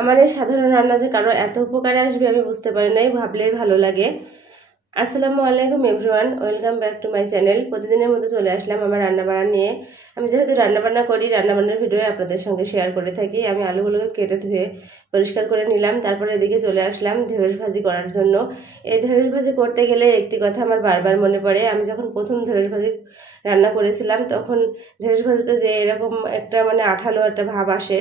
আমার এই সাধারণ রান্না যে কারো এত উপকারে আসবে আমি বুঝতে পারি নাই, ভাবলেই ভালো লাগে। আসসালামু আলাইকুম everyone, welcome back to my channel. প্রতিদিনের মতো চলে আসলাম আমার রান্নাবান্না নিয়ে। আমি যেহেতু রান্নাবান্না করি, রান্নাবান্নার ভিডিও আপনাদের সঙ্গে শেয়ার করে থাকি। আমি আলুগুলোকে কেটে ধুয়ে পরিষ্কার করে নিলাম, তারপরে এদিকে চলে আসলাম ঢেঁড়স ভাজি করার জন্য। এই ঢেঁড়স ভাজি করতে গেলে একটি কথা আমার বারবার মনে পড়ে। আমি যখন প্রথম ঢেঁড়স ভাজি রান্না করেছিলাম তখন ঢেঁড়স ভাজিতে যে এরকম একটা আঠালো একটা ভাব আসে,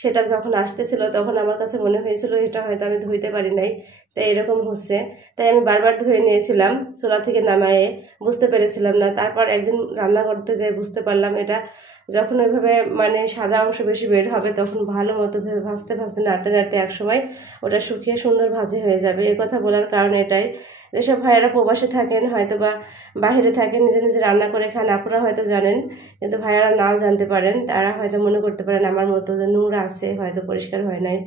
সেটা যখন আসতেছিল তখন আমার কাছে মনে হয়েছিল এটা হয়তো আমি ধুইতে পারি নাই, তাই এরকম হচ্ছে। তাই আমি বারবার ধুয়ে নিয়েছিলাম, চুলা থেকে নামায়ে। বুঝতে পেরেছিলাম না, তারপর একদিন রান্না করতে যেয়ে বুঝতে পারলাম এটা যখন ওইভাবে সাদা অংশ বেশি বের হবে তখন ভালো মতো ভাজতে ভাজতে নাড়তে নাড়তে একসময় ওটা শুকিয়ে সুন্দর ভাজি হয়ে যাবে। এই কথা বলার কারণ এটাই, যেসব ভাইয়েরা প্রবাসে থাকেন, হয়তো বা বাইরে থাকেন, নিজে নিজে রান্না করে খান, আপনারা হয়তো জানেন, কিন্তু ভাইয়ারা নাও জানতে পারেন। তারা হয়তো মনে করতে পারেন আমার মতো যে নোংরা আছে, হয়তো পরিষ্কার হয় নাই,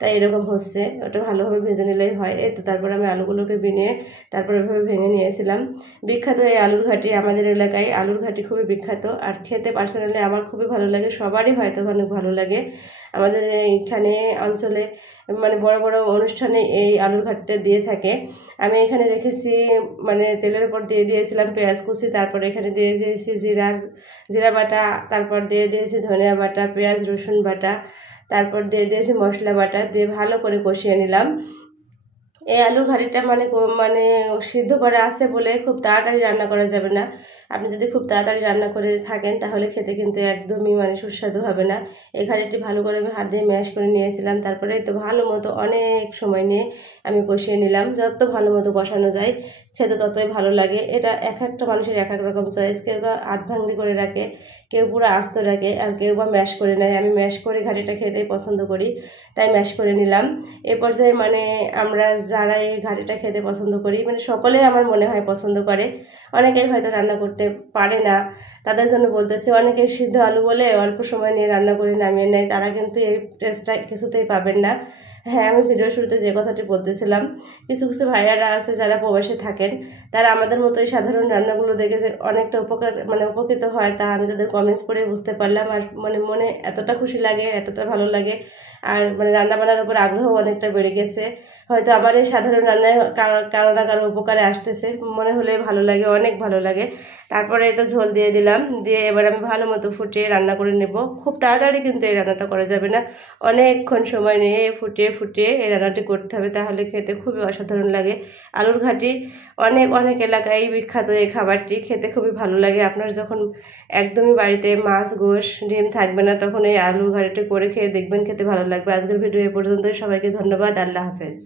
তাই এরকম হচ্ছে। ওটা ভালোভাবে ভেজে নিলেই হয়। এই তো তারপরে আমি আলুগুলোকে বিনিয়ে তারপরে এভাবে ভেঙে নিয়েছিলাম। বিখ্যাত এই আলুর ঘাটি, আমাদের এলাকায় আলুর ঘাটি খুবই বিখ্যাত, আর খেতে পার্সোনালি আমার খুবই ভালো লাগে, সবারই হয়তো অনেক ভালো লাগে। আমাদের এইখানে অঞ্চলে বড় বড় অনুষ্ঠানে এই আলুর ঘাটিটা দিয়ে থাকে। আমি এখানে রেখেছি তেলের উপর দিয়ে দিয়েছিলাম পেঁয়াজ কুচি, তারপরে এখানে দিয়ে দিয়েছি জিরা বাটা, তারপর দিয়ে দিয়েছি ধনিয়া বাটা, পেঁয়াজ রসুন বাটা, তারপর দিয়ে দিয়েছি মশলা বাটা, দিয়ে ভালো করে কষিয়ে নিলাম। এই আলুর ঘাটিটা সিদ্ধ করা আছে বলে খুব তাড়াতাড়ি রান্না করা যাবে না। আপনি যদি খুব তাড়াতাড়ি রান্না করে থাকেন তাহলে খেতে কিন্তু একদমই সুস্বাদু হবে না। এই ঘাটিটি ভালো করে আমি হাত দিয়ে ম্যাশ করে নিয়েছিলাম, তারপরে তো ভালো মতো অনেক সময় নিয়ে আমি কষিয়ে নিলাম। যত ভালো মতো কষানো যায় খেতে ততই ভালো লাগে। এটা এক একটা মানুষের এক এক রকম চয়েস, কেউ বা আধ ভাঙড়ি করে রাখে, কেউ পুরো আস্ত রাখে, আর কেউ বা ম্যাশ করে নেয়। আমি ম্যাশ করে ঘাটিটা খেতেই পছন্দ করি, তাই ম্যাশ করে নিলাম। এ পর্যায়ে আমরা যারা এই ঘাটিটা খেতে পছন্দ করি, সকলে আমার মনে হয় পছন্দ করে। অনেকেই হয়তো রান্না করতে পারে না, তাদের জন্য বলতেছি, অনেকেই সিদ্ধ আলু বলে অল্প সময় নিয়ে রান্না করে নামিয়ে নেয়, তারা কিন্তু এই টেস্টটা কিছুতেই পাবেন না। হ্যাঁ, আমি ভিডিও শুরুতে যে কথাটি বলতেছিলাম, কিছু কিছু ভাইয়ারা আছে যারা প্রবাসে থাকেন, তারা আমাদের মতো এই সাধারণ রান্নাগুলো দেখে যে অনেকটা উপকৃত হয়, তা আমি তাদের কমেন্টস পড়ে বুঝতে পারলাম। আর মনে এতটা খুশি লাগে, এতটা ভালো লাগে, আর রান্না বান্নার উপর আগ্রহ অনেকটা বেড়ে গেছে। হয়তো আমার এই সাধারণ রান্নায় কারো না কারো উপকারে আসতেছে মনে হলে ভালো লাগে, অনেক ভালো লাগে। তারপরে তো ঝোল দিয়ে দিলাম, দিয়ে এবার আমি ভালো মতো ফুটিয়ে রান্না করে নেব। খুব তাড়াতাড়ি কিন্তু এই রান্নাটা করা যাবে না, অনেকক্ষণ সময় নিয়ে ফুটিয়ে ফুটিয়ে এই রান্নাটি করতে হবে, তাহলে খেতে খুবই অসাধারণ লাগে। আলুর ঘাটি অনেক অনেক এলাকায় বিখ্যাত এই খাবারটি, খেতে খুবই ভালো লাগে। আপনার যখন একদমই বাড়িতে মাছ গোশ ডিম থাকবে না, তখন এই আলুর ঘাটিটি করে খেয়ে দেখবেন, খেতে ভালো লাগবে। আজকের ভিডিও এ পর্যন্তই। সবাইকে ধন্যবাদ। আল্লাহ হাফেজ।